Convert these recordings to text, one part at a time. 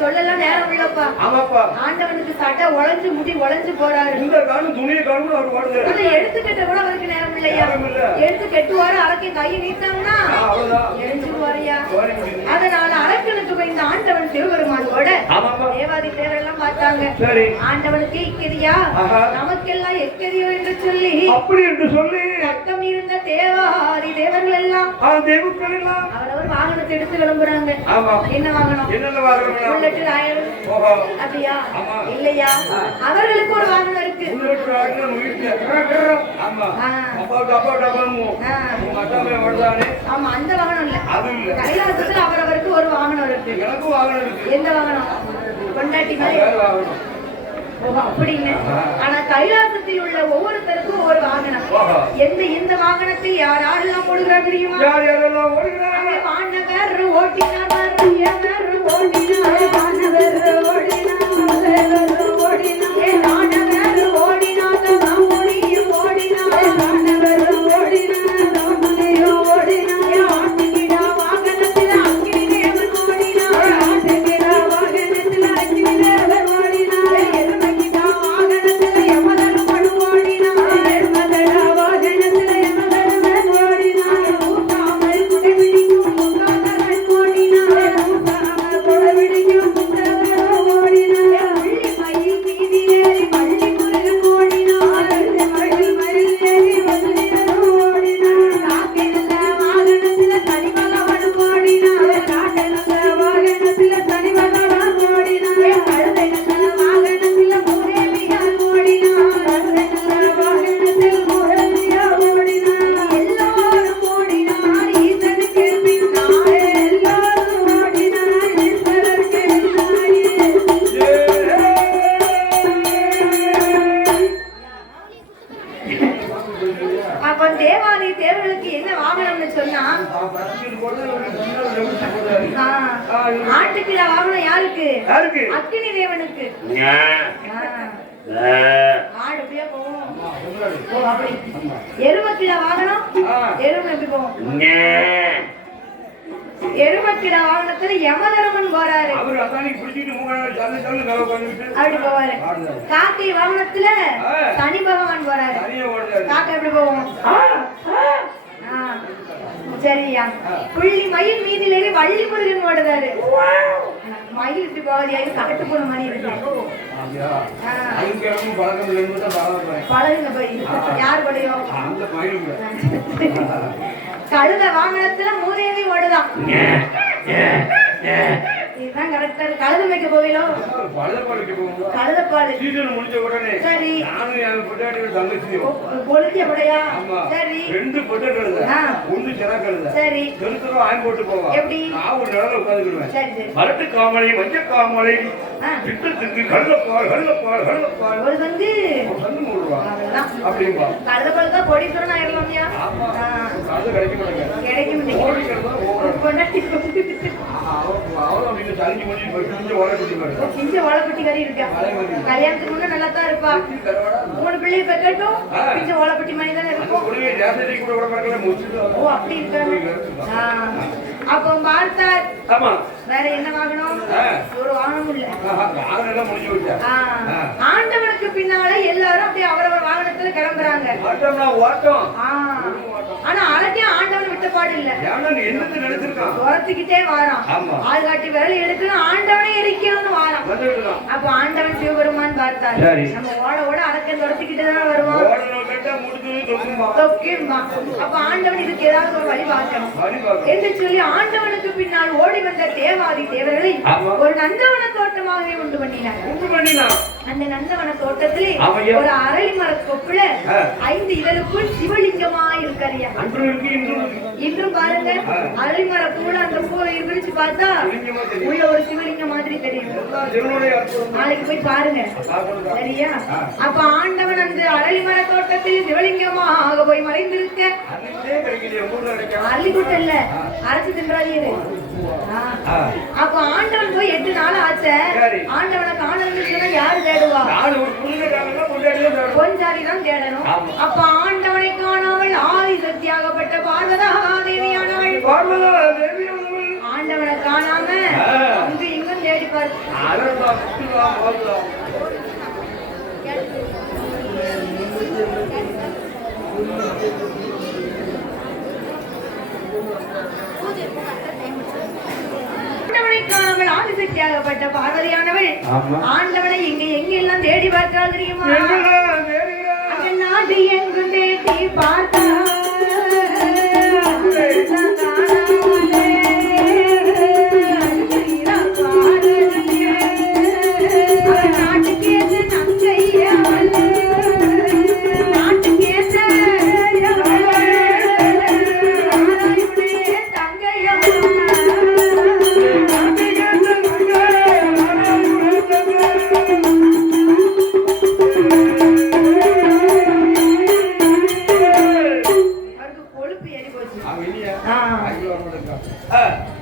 சொல்லலாம் நேரம் இல்லப்பா. ஆமாப்பா. ஆண்டவனுக்கு சட்டை உழைஞ்சு முடி உழைஞ்சு போறாரு. இந்த காணும் துணியை காணும் அவர் பாடுது அதை எடுத்துக்கிட்ட கூட அவருக்கு நேரம் இல்லையா. எடுத்து கெட்டுவாரு அரக்கை கையை நீட்டாங்கன்னா சோரி முடியுது. அதனால அரக்கனுக்கு பயந்த ஆண்டவன் சிவபெருமானோட தேவாதி தேவரெல்லாம் பார்த்தாங்க. ஆண்டவனுக்கு இக்கதியா ஆஹா. நமக்கெல்லாம் எக்கதியோ என்று சொல்லி. அப்படி என்று சொல்லி பக்கம் இருந்த தேவாதி தேவர்கள் எல்லாம் எல்லாம் அவரவர் வாகனத்தை எடுத்து கிளம்புறாங்க. ஆமா. என்ன வாங்கணும் புல்லட்டு ராயல். ஓஹோ. அப்படியா. இல்லையா? அவர்களுக்கு ஒரு வாகனம் இருக்கு. வீட்டுல. ஆமா. ஆ. அப்பா டப்பா டப்பான்னு ஆ. உங்க அத்தாமே வருதானே? ஆமா அந்த வாகனம் இல்ல. அது இல்ல. கைலாசத்துல அவரவருக்கு ஒரு வாகனம் இருக்கு. வாகனம் இருக்கு. எந்த வாகனம்? கொண்டாட்டி மாதிரி. வாகனம். அப்படின்னு ஆனா கைலாசத்தில் உள்ள ஒவ்வொருத்தருக்கும் ஒரு வாகனம். எந்த இந்த வாகனத்தை யார் யாரெல்லாம் போடுகிறா தெரியுமா? யார் யாரெல்லாம் ஓடுகிறாங்க வானவர் ஓட்டினார் சொன்னா? ஆ, ஆட்டுக்கிட வாகனம் யாருக்கு? யாருக்கு? அக்கினி தேவனுக்கு. ஆ, ஆடு அப்படியே வாகனம். எருமை எப்படி எருமக்கிட வாகனத்துல யமதர்மன் போறாரு. அப்படி போவாரு. காக்கை வாகனத்துல. சனி பகவான் போறாரு. காக்கை எப்படி போகும்? ஆ, சரியா? புள்ளி மயில் மீதிலேறி வள்ளி முருகன் ஓடுதாரு மயில் இப்படி போகாதியா இது காட்டு போன மாதிரி இருக்கு. பழகுங்க போய். யார் மயிலுங்க. கழுத வாகனத்துல மூதேவி ஓடுதான் இதுதான் கரெக்டா கழுத மேய்க்க போவீங்களோ? போகும்போது கழுதப்பாடு சீசன் முடிஞ்ச உடனே சரி. நானும் என் பொட்டாட்டியோட தங்கச்சியும். பொழுதிய படையா? ஆமா. சரி. ரெண்டு பொட்டை கழுத. ஒண்ணு கழுத. சரி. தெருத்தரும் ஆயம் போட்டு போவா. எப்படி? நான் ஒரு நிழல உட்காந்துக்கிடுவேன் மரட்டு காமலை மஞ்ச காமலை. திட்டத்துக்கு ஒரு மூடுவா அவ்வளவுதான் அப்படிம்பா. கழுத தான் கோடீஸ்வரன் ஆயிரலாம்யா ஆமா. ஆ, அது கிடைக்க மாட்டேங்க கிடைக்கும் ஓடிக்கிறது தான் ஓடுறேன் கொண்டாட்டி அவளும் அப்படின்னு தரிஞ்சு பண்ணி போய் கொஞ்சம் ஓட குட்டி மாதிரி கிஞ்ச ஓலப்பட்டி கறி இருக்கா? கல்யாணத்துக்கு முன்ன நல்லா தான் இருப்பா. மூணு பிள்ளைய பெக்கட்டும் ஓலப்பட்டி மாதிரி தானே இருக்கும். ஓ அப்படி இருக்காங்க. அப்போ பார்த்தார் வேற என்ன வாங்கணும். ஒரு வாகனம் இல்ல. ஆண்டவனுக்கு பின்னால எல்லாரும் அப்படியே அவரவர் வாகனத்துல கிளம்புறாங்க. ஆனா அரட்டியும் ஆண்டவன் இல்ல. துரத்துக்கிட்டே வாரான். விரல் எடுக்கணும் ஆண்டவனே வாரான். அப்ப ஆண்டவன் சிவபெருமான் பார்த்தாரு. நம்ம ஓட ஓட அரக்கன் துரத்துக்கிட்டு தானே வருவான். ஓடணும் கேட்டா முடிஞ்சது தொக்குமா தொக்கிம்பா. அப்ப ஆண்டவன் இதுக்கு ஏதாவது ஒரு வழி பார்க்கணும். வழி பார்க்கணும். என்று சொல்லி ஆண்டவனுக்கு பின்னால் ஓடி வந்த தேவாதி தேவர்களை. ஒரு நந்தவன தோட்டமாகவே உண்டு பண்ணினார். அந்த நந்தவன தோட்டத்திலே. ஒரு அரளி மர கொப்புல. ஐந்து இதழுக்குள் சிவலிங்கமா இருக்காரியா இன்றும் பாருங்க ஆ. அரளி மர பூல அந்த பூவை விரிச்சு பார்த்தா. உள்ள ஒரு சிவலிங்கம் மாதிரி தெரியும். நாளைக்கு போய் பாருங்க. சரியா. அப்ப ஆண்டவன் அந்த அரளி மர தோட்டத்தில் சிவலிங்கமாக போய் மறைந்திருக்க அன்னைக்கே கிடைக்கலையே, உங்க ஊர்ல கிடைக்கும். அள்ளிக்குட்ட இல்ல அரைச்சு தின்றாதீரு. அப்ப ஆண்டவன் போய் எட்டு நாள் ஆச்ச. ஆண்டவனை சொன்னா யாரு தேடுவா. கொஞ்சாரி தான் தேடணும். அப்ப ஆண்டவனை காணாமல் ஆதி சக்தியாகப்பட்ட பார்வதா. ஆண்டவனை காணாம. அங்க இங்கும் தேடி ஆதிசக்தியாகப்பட்ட பார்வதியானவள். ஆண்டவனை எங்க எங்க எல்லாம் தேடி தெரியுமா நாடு எங்கும் தேடி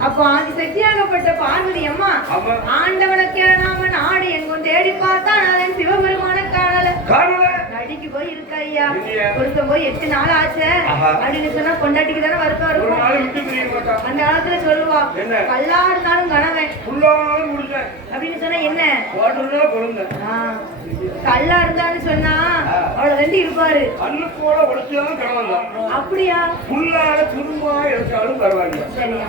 அப்போ ஆதி சக்தியாகப்பட்ட பார்வதி அம்மா ஆமா. ஆண்டவனுக்கு நாம நாடு எங்கும் தேடி பார்த்தா அதன் சிவபெருமான காணல. நடிக்கு போய் இருக்கா ஐயா? ஒருத்தன் போய் எட்டு நாள் ஆச்சு. அப்படின்னு சொன்னா பொண்டாட்டிக்கு தானே வருத்தம் இருக்கும். அந்த காலத்துல சொல்லுவா என்ன? கல்லா இருந்தாலும் கணவன். அப்படின்னு சொன்னா என்ன கல்லா இருந்தாலும் சொன்னா. அவளை ரெண்டு இருப்பாரு கல்லு போல உடைச்சாலும் கணவன். அப்படியா ஃபுல்லால துரும்பா எடுத்தாலும் பரவாயில்ல. சரியா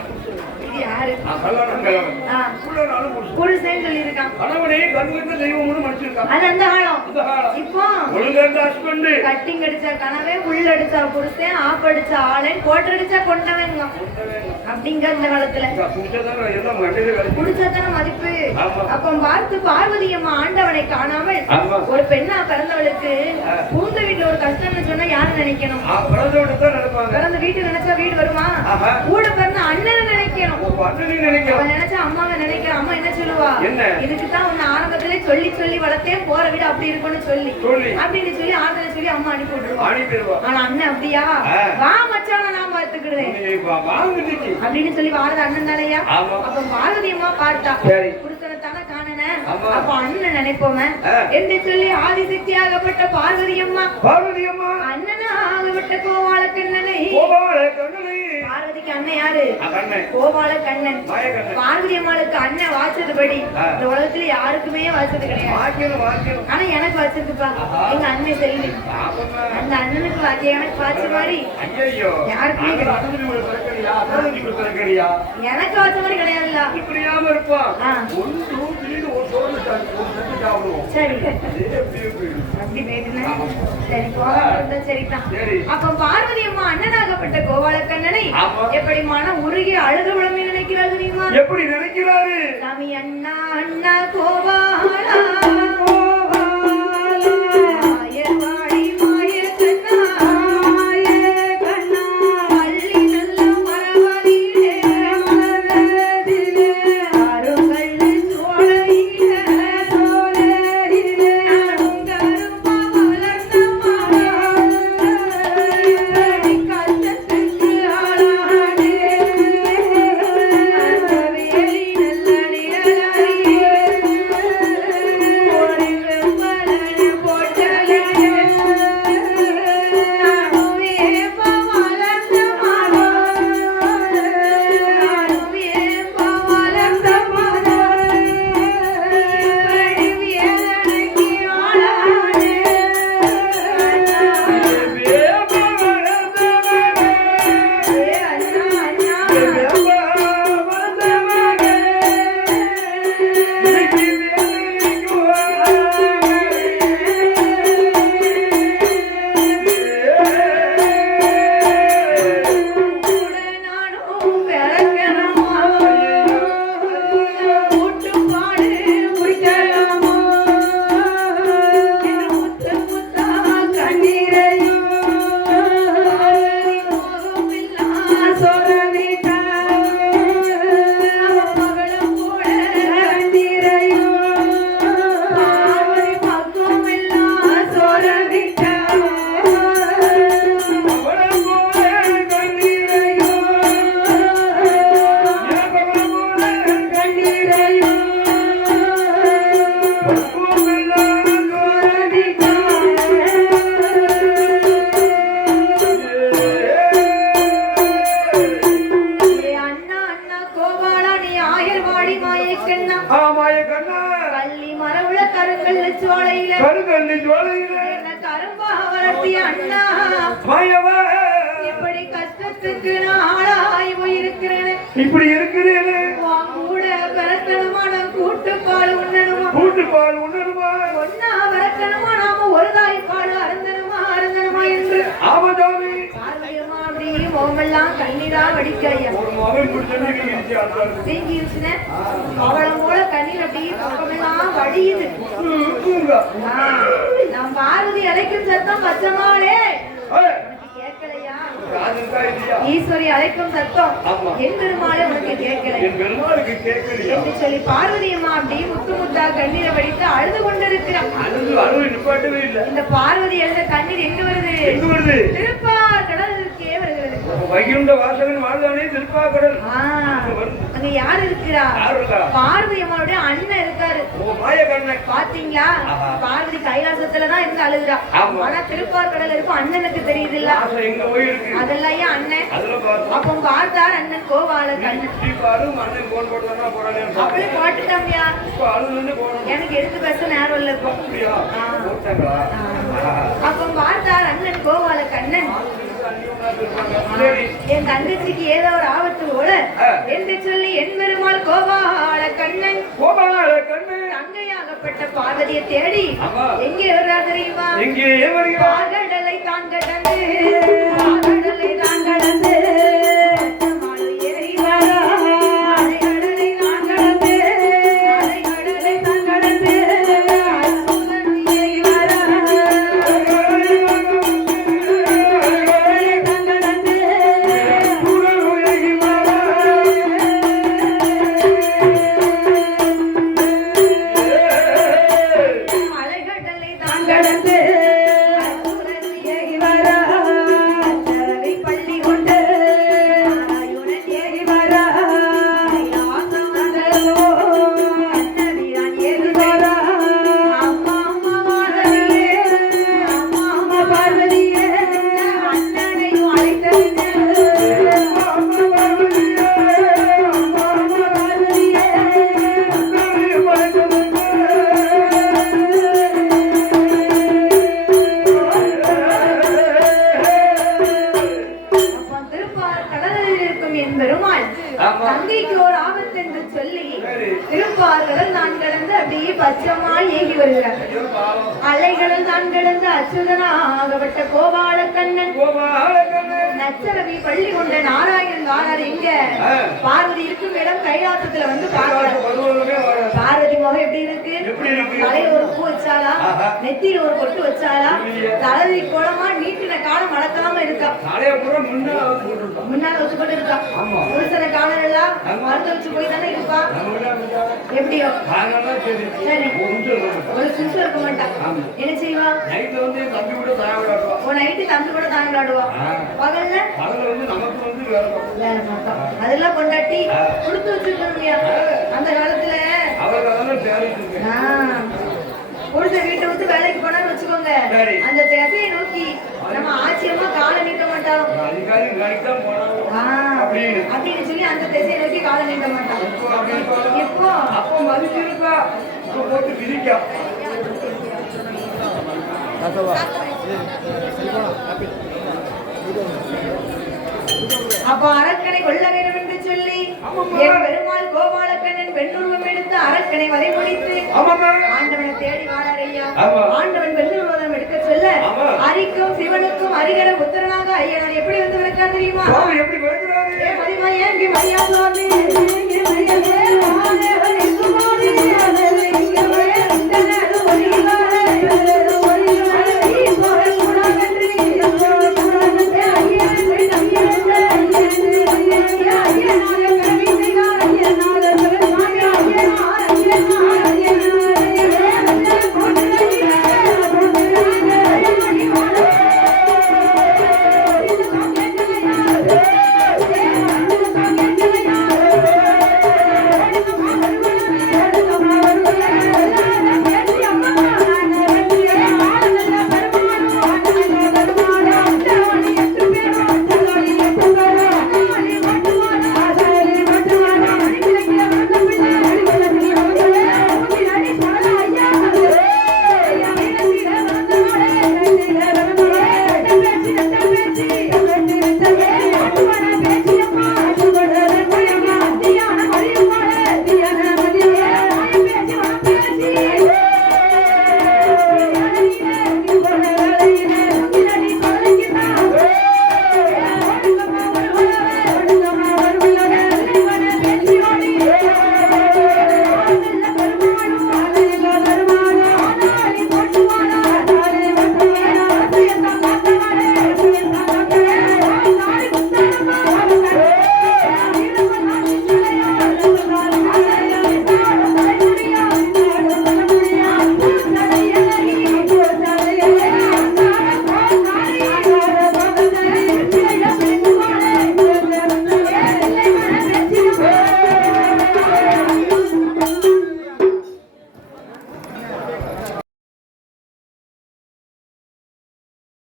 யாரு. புருஷன் சொல்லியிருக்கான் கணவனே கண்ணுக்கு தெய்வம்னு. அது அந்த காலம். இப்போ ஒழுங்கா. கட்டிங் அடிச்ச உள்ள அடிச்சா புருஷன் ஆப் அடிச்ச ஆளன் கோட்டடிச்சா கொண்டவங்க அப்படிங்கிற இந்த காலத்துல இங்க புடிச்சதானே எல்லாம் மண்டையில கடிச்சு. புடிச்சதான மதிப்பு. அப்ப பார்த்து பார்வதி அம்மா ஆண்டவனை காணாமல். ஒரு பெண்ணா பிறந்தவளுக்கு. பூந்த வீட்டுல ஒரு கஷ்டம்னு சொன்னா யாரு நினைக்கணும். பிறந்த வீட்டு நினைச்சா வீடு வருமா. கூட பிறந்த அண்ணனை நினைக்கணும். நினைச்சா அம்மாவை நினைக்கிற அம்மா என்ன சொல்லுவா என்ன? இதுக்கு தான் உன்னை ஆரம்பத்திலே சொல்லி சொல்லி வளர்த்தேன் போற வீடு அப்படி இருக்கும்னு சொல்லி. அப்படின்னு சொல்லி ஆறுதலை சொல்லி அம்மா அனுப்பி விட்டுருவா. ஆனா அண்ணன் அப்படியா. வா மச்சான நான் பாத்துக்கிடுவேன் இன்னைக்கு. அப்படின்னு சொல்லி வாரது அண்ணன் தானையா. அப்ப பாரதி அம்மா பார்த்தா சரி. புருஷனை தானே காணன ஆமா. அப்ப அண்ணன் நினைப்போமே. என்று சொல்லி ஆதிசக்தியாகப்பட்ட பார்வதி அம்மா பார்வதி அம்மா அண்ணனாகப்பட்ட கோவால கண்ணனை கோபால கண்ணனை பார்வதிக்கு அண்ணன் யாரு? கோபால கண்ணன் பார்வதி அம்மாளுக்கு அண்ணன் வாச்சதுபடி ஆ. இந்த உலகத்துல யாருக்குமே வாச்சது கிடையாது. ஆனா எனக்கு வச்சிருக்குப்பா ஆஹா. எங்க அண்ணன் செல்வி. அந்த அண்ணனுக்கு வாக்கிய எனக்கு வாச்ச மாதிரி. யாருக்குமே? எனக்கு வாச்ச மாதிரி கிடையாதுல்ல. இப்படியாம இருப்பான். சரி. அப்படி. சரி போக இருந்தா சரிதான் சரி. அப்ப பார்வதி அம்மா அண்ணனாகப்பட்ட கோபால கண்ணனை ஆமா. எப்படி மன உருகி அழுது விளம்பி நினைக்கிறார் தெரியுமா எப்படி நினைக்கிறாரு சாமி அண்ணா அண்ணா கோபாலா இப்படி இருக்கிறேனே உன் கூட பிறக்கணுமா நான் கூட்டுப்பால் உண்ணணுமா? கூட்டு பால் உணருமா ஒன்னா பிறக்கணுமா? நாம ஒரு தாய்ப்பால் அருந்தணுமா? அருந்தணுமா என்று. அப்படி முகமெல்லாம் கண்ணீரா ஆத்தாரு தேங்கிருச்சுன அவளம் போல கண்ணீர் அப்படி பக்கமெல்லாம் வடியுது. நான் பார்வதி அழைக்கும் சத்தம் பச்சமாவளே ஈஸ்வரி அழைக்கும் சத்தம் ஆமா. என் பெருமாளே உனக்கு கேட்கலையா? என்று சொல்லி பார்வதி அம்மா அப்படி முத்து முத்தா கண்ணீரை வடித்து அழுது கொண்டிருக்கிறான் இந்த பார்வதி எழுத கண்ணீர் எங்க வருது? திருப்பார் வருகிறது வைகுண்ட வாசகன் வாழ்ந்தானே திருப்பாக்கடல் அங்க யார் இருக்கிறா? பார்வதி அம்மாவுடைய அண்ணன் இருக்காரு. பாத்தீங்களா. பார்வதி கைலாசத்துல தான் இருந்து அழுகுறா. ஆனா திருப்பார் கடல் இருக்கும் அண்ணனுக்கு தெரியுது இல்ல அதெல்லாம் ஏன் அண்ணன்? அப்போ பார்த்தார் அண்ணன் கோபால கண்ணன். அப்படியே போனோம். எனக்கு எடுத்து பேச நேரம் இல்ல அப்போ பார்த்தார் அண்ணன் கோபால கண்ணன். என் தங்கச்சிக்கு ஏதோ ஒரு ஆபத்து போல. என்று சொல்லி என் பெருமாள் கோபால கண்ணன் கோபால கண்ணு தங்கையாகப்பட்ட பார்வதியை தேடி. எங்கே வருறா தெரியுமா? எங்கே பாகடலை தான் கடந்து பாகடலை தான் கடந்து. நச்சரவி பள்ளி கொண்ட நாராயணன் வாரார் எங்க ஆ. பார்வதி இருக்கும் இடம் கைலாசத்துல வந்து வராது பார்வதி முகம் எப்படி இருக்கு? தலையில ஒரு பூ வச்சாளா ஆஹா. நெத்தியில ஒரு பொட்டு வச்சாளா இல்லையே. தலைவி கோலமா நீட்டின காலம் மடக்காம இருக்கா? முன்னால வச்சு கொண்டு இருக்கா ஆமா. புருஷனை காலம் எல்லாம். மருந்து வச்சு போய் தானே. இருப்பா நமக்கு எப்படியோ சரி. ஒரு. ஒரு சிசு இருக்க மாட்டா. ஆமா. என்ன செய்வா? நைட்ல வந்து என் தம்பி கூட தயார் விளையாடுவா. ஒரு நைட்டு தம்பி கூட தாங்க விளையாடுவா ஆ. பகல்ல. அதெல்லாம் கொண்டாட்டி. கொடுத்து வச்சிருக்கணும்யா அந்த காலத்துல புருஷ வீட்டை விட்டு வேலைக்கு போனான்னு வச்சுக்கோங்க. அந்த திசையை நோக்கி நம்ம ஆச்சரியமா காலை நீட்ட ஆ, அப்படின்னு. சொல்லி அந்த திசையை நோக்கி காலை நீட்ட மாட்டான் இப்போ அப்போ மதிச்சு இருக்கா? இப்போ போட்டு விரிக்கா அப்போ அரக்கனை கொல்ல வேண்டும் என்று சொல்லி என் பெருமாள் பெண்ணுருவம் அரக்கனை வதை முடித்து ஆண்டவனை தேடி வாரார் ஐயா. ஆண்டவன் பெண்ணுருவம் எடுக்க சொல்ல. அரிக்கும் சிவனுக்கும் அரிகர புத்திரனாக ஐயனார் எப்படி வந்து விளக்கார் தெரியுமா? எப்படி வருகிறாரு ஏ மதிமா ஏங்கி மதியா சுவாமி?